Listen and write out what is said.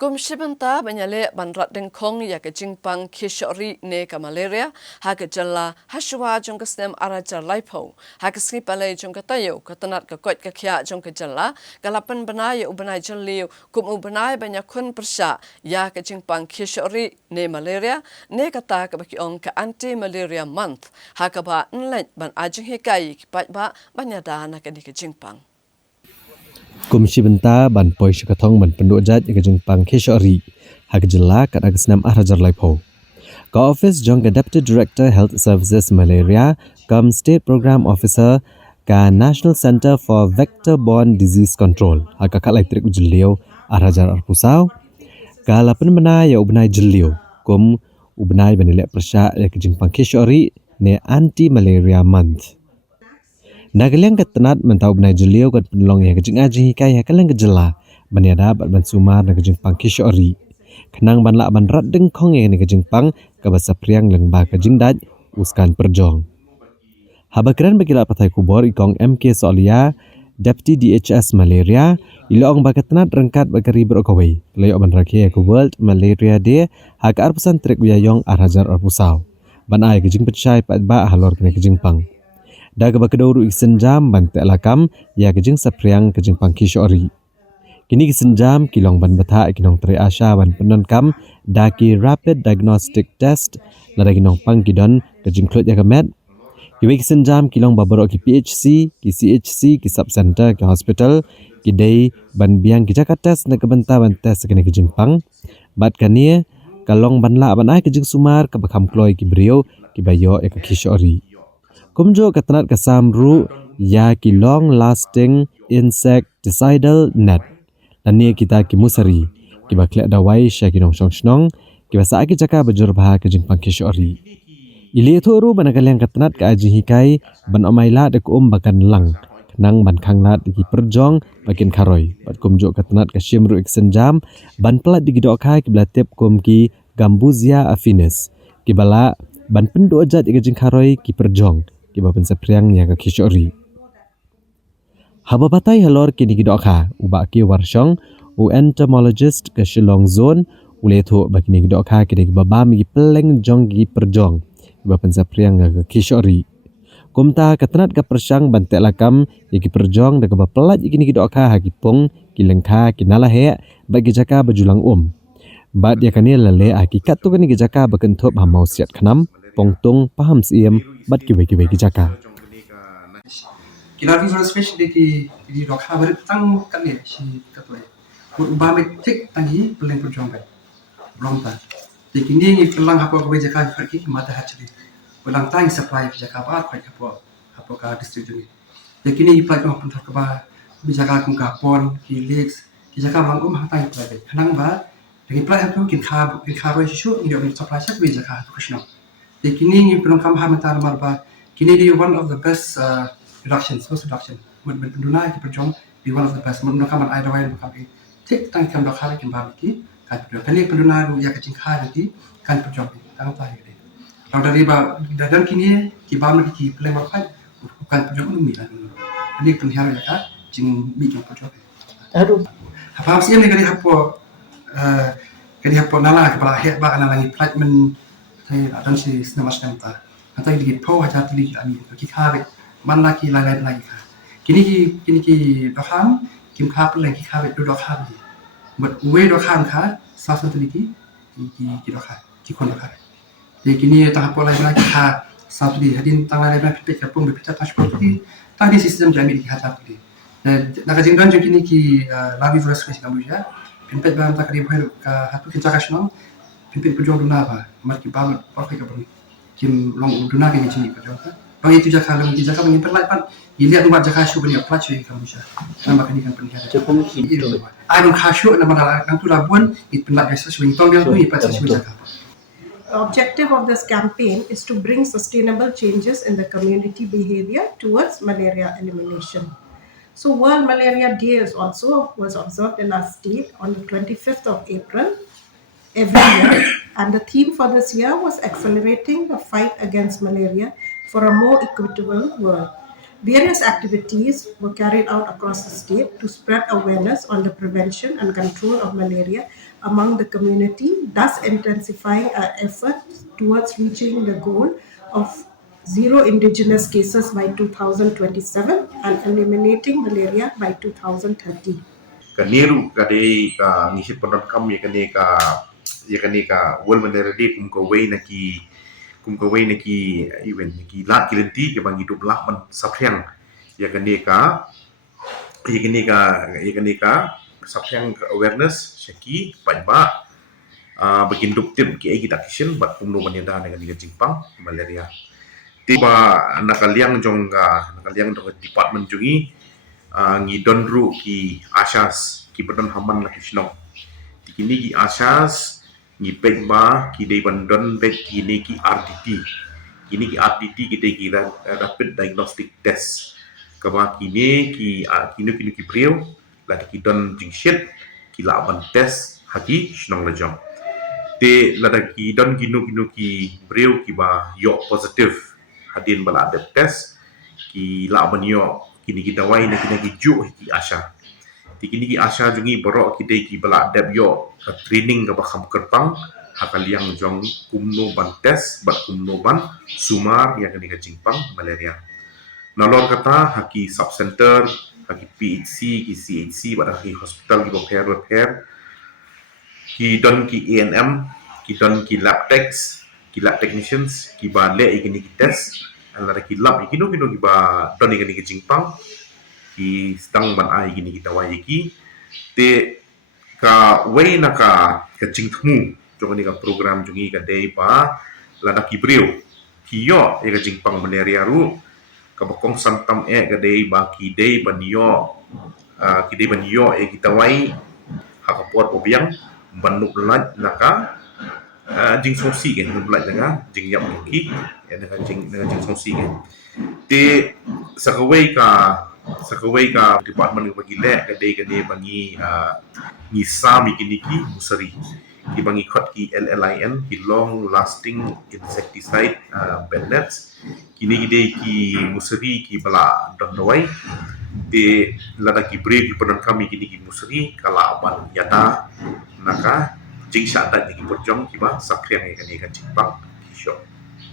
Kumshibanta banyale banrat dengkong ya ke jingpang kishori ne ka malaria ha ke jalla hashwa jong ke stem arajar laipo ha ke skipale jong ke tayo ke tanat ke kot ke khia jong ke jalla galapan banai ubanai jalliu kum ubanai banya kun persya ya ke jingpang kishori ne malaria ne kata ke baki ong ke anti malaria month ha ke ba nlet ban ajing hikai ki pat ba banyada na ke jingpang Komisi Benta ban poi syakathong ban penduk jat ke jengpang keshori hak jela kat agsnam arajar laipo. Ka office jong ke Deputy Director Health Services Malaria kam State Program Officer ka National Center for Vector-Borne Disease Control hak kat lai trik ujeliu arajar arpusau ka lapan bena ya ubnai jeliu kum ubnai banilek persya ke jengpang keshori ne anti malaria month. Nagaliang ketenat mentau benai jeliu kat penolong yang kejing aji hikai hakalang kejela baniada bat ban sumar na kejing pang kishori kenang ban lak ban rat dengkong yang kejing pang ke basa priang lengba kejing daj uskan perjong habakran bagi lak patai kubor ikong MK Solia Deputy DHS Malaria ilong ba ketenat rengkat bagari berokawai layok ban rakhe ke World Malaria Day hak arpusan trek uyayong arhajar arpusau ban ai kejing pecai pat ba halor kena kejing pang Daga bakeduru isenjam ban telakam ya kejing sapriang kejing pangkishori. Kini isenjam kilong ban bata kinong tri asya ban penonkam daki rapid diagnostic test lada kinong pangkidon kejing klut ya kemet. Kiwi isenjam kilong babarok ki PHC, ki CHC, ki subcenter, ki hospital, ki day ban biang ki jaka test na kebenta ban test kena kejing pang. Bat kania kalong ban la ban ai kejing sumar ke bakam kloy ki brio ki bayo ya kishori. Kumjo ketenat kesamru ya ki long lasting insecticidal net. Dan ni kita ki musari. Ki baklek dawai sya ki nong shong ki basa aki jaka bajur baha ke jingpang kishori. Ili itu ru banagal yang ketenat ke aji hikai ban omaila de bakan lang. Kenang ban kanglat ki perjong bakin karoi. Bat kumjo ketenat ke shimru iksenjam ban pelat di gidok ki belatip kum ki Gambuzia affinis. Ki bala ban penduk ajat ke jing karoi ki perjong. Kiba pensapriang ya ke kishori. Haba batai halor kini kidokha ubak ki warshong u entomologist ke Shillong zone ule thu bakini kidokha kini babam ki peleng jong ki perjong kiba pensapriang ya ke kishori. Kumta ketenat ke persang bantek lakam ya ki perjong de ke pelat kini kidokha haki pung ki lengkha ki nalahe bagi jaka bajulang Bat ya kani lele hakikat tu kani jaka bakentup hamau siat khanam pongtung paham siem bat kiwe-kiwe ki jaka. Kila visual especially ki dokha ber tang kali si katoi. Ubah metik tangi peleng perjuang bai. Longta. Di kini ni pelang apa ko jaka ki mata hachri. Pelang tang supply jaka ba ko apa ka district ni. Di kini iplai ko pun thak ba jaka kum ka pon ki leaks ki jaka bang um hatai plai. Kanang ba di plai tu kin kha ba shu ni do supply sat we jaka to krishna. The kini pelong kam hamatar marba kini di one of the best reductions, cost reduction. Mun duna ki perjong be one of the best. Mun kam ai dawai kam ki tik tang kam dokha ki ba ki kan perjong. Kali penduna ru ya kacing kha ki kan perjong tang ta ki. Kalau dari ba dadan kini ki ba mer ki peleng ba khai kan perjong nu mi la. Ani penhar ya ka jing mi ki perjong. Aduh. Apa sih ni kali hapo nala ki ba he ba nala ni plat men dan si senamas nanta nanti di po aja tuli ani ki khabe man laki lai kini ki dokham kim khap le ki khabe do dokham but we dokham kha sa tuli ki dokham ki kon dokham de kini ta po lai na ki kha sa tuli hadin tang lai na pipet kapung pipet transport ki ta di sistem jami ki kha tuli na ka jingdan kini ki labi virus ki kamuja pipet ba ta kari bhai ka hatu ki jakashno pimpin perjuang duna ba marki banget pakai kabar kim long duna ke ni perjuang ka bang itu jaka long di jaka mengin perlai pan dilihat buat jaka shu bani plat shu kamu sha nama kini kan penihar cukup itu ai dong khashu nama nang tu labuan it penlat biasa shu tong yang tu ipat shu jaka. Objective of this campaign is to bring sustainable changes in the community behavior towards malaria elimination. So World Malaria Day was observed in our state on the 25th of April every year, and the theme for this year was accelerating the fight against malaria for a more equitable world. Various activities were carried out across the state to spread awareness on the prevention and control of malaria among the community, thus intensifying our efforts towards reaching the goal of zero indigenous cases by 2027 and eliminating malaria by 2030. Ka neru ka dei ka ngisi penot kam ya kane ka World Malaria Day kum ka wei na ki event na ki lat kilenti ke bang hidup lah man saphyang ya kane ka saphyang awareness syaki pajba bikin dup tip ki egi dakishin bat kumno manida dengan diga jingpang malaria tiba nakaliang jong department jungi ngi donru ki asas ki bedon haman la kisno tikini ki asas ngi pegba ki dei bandon bek kini ki RDT ki dei ki rapid diagnostic test kaba kini ki priu la ki don jingshit ki la ban test haki shnong la jong te la ki don ki priu ki ba yo positive hadin bala ada test ki la ban yo kini kita wai na kini ki ju ki asha kini ki asha jungi borok kita ki bala deb yo ka training ka bakam kerpang hakaliang jong kumno ban test bat kumno ban sumar yang kini ka jingpang malaria nolor kata haki sub center haki PHC ki CHC bat haki hospital ki repair ki don ki ANM ki don ki lab techs ki lab technicians ki ba le kini ki test ala ki lab kino ki ba don kini ki jingpang ki sedang ban ai gini kita wai ki te ka wei na ka jingtmu jong ni ka program jungi ka dei pa la na ki brio ki yo e ka jingpang malaria ru ka bakong santam ka dei ba ki dei ban yo e kita wai ha ka pot obiang ban nu lat na ka jing sosi ke nu lat na jing yap ki dengan jing sosi ke te sakawai ka department bagi le ka dei bangi ni sami kini ki musari ki bangi khot ki LLIN ki long lasting insecticide bed nets kini dei ki musari ki bala don dawai de lada ki brave ki penon kami kini ki musari kala ban yata naka jing syada ki porjong ki ba sakriang ka ni ka jingpang ki shop